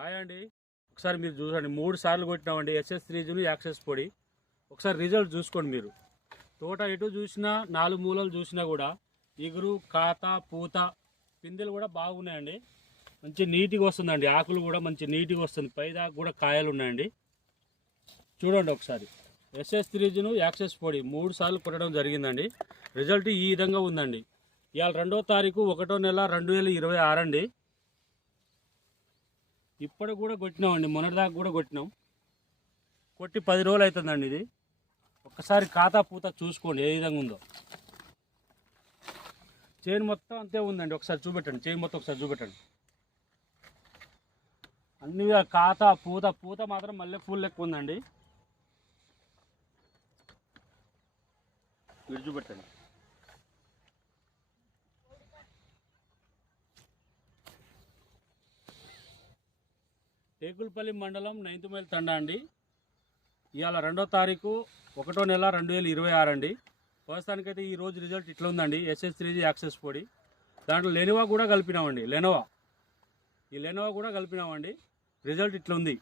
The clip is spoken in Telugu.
హాయ్ అండి. ఒకసారి మీరు చూడండి మూడు సార్లు కొట్టినామండి ఎస్ఎస్ త్రీజును యాక్సెస్ పొడి. ఒకసారి రిజల్ట్ చూసుకోండి మీరు. తోట ఎటు చూసినా నాలుగు మూలలు చూసినా కూడా ఇగురు కాత పూత పిందెలు కూడా బాగున్నాయండి. మంచి నీట్గా వస్తుందండి. ఆకులు కూడా మంచి నీట్గా వస్తుంది. పైదాకా కూడా కాయలు ఉన్నాయండి. చూడండి ఒకసారి. ఎస్ఎస్ త్రీజును యాక్సెస్ పొడి మూడు సార్లు కొట్టడం జరిగిందండి. రిజల్ట్ ఈ విధంగా ఉందండి. ఇవాళ రెండో తారీఖు ఒకటో నెల రెండు వేల ఇరవై ఆరు అండి ఇప్పుడు కూడా కొట్టినామండి మొన్నటిదాకా కూడా కొట్టినాం. కొట్టి పది రోజులు అవుతుందండి ఇది. ఒక్కసారి ఖాతా పూత చూసుకోండి ఏ విధంగా ఉందో. చైన్ మొత్తం అంతే ఉందండి ఒకసారి చూపెట్టండి చైన్ మొత్తం ఒకసారి చూపెట్టండి. అన్ని ఖాతా పూత పూత మాత్రం మల్లె ఫుల్ లెక్క ఉందండి. మీరు టేకులపల్లి మండలం నైన్త్ మైల్ తండా అండి. ఇవాళ రెండో తారీఖు ఒకటో నెల రెండు వేల ఇరవై ఆరు అండి. ప్రస్తుతానికైతే ఈ రోజు రిజల్ట్ ఇట్లా ఉందండి ఎస్ఎస్ త్రీ జీ యాక్సెస్ పొడి. దాంట్లో లెనోవా కూడా కలిపినామండి లెనోవా ఈ లెనోవా కూడా కలిపినామండి రిజల్ట్ ఇట్లా ఉంది.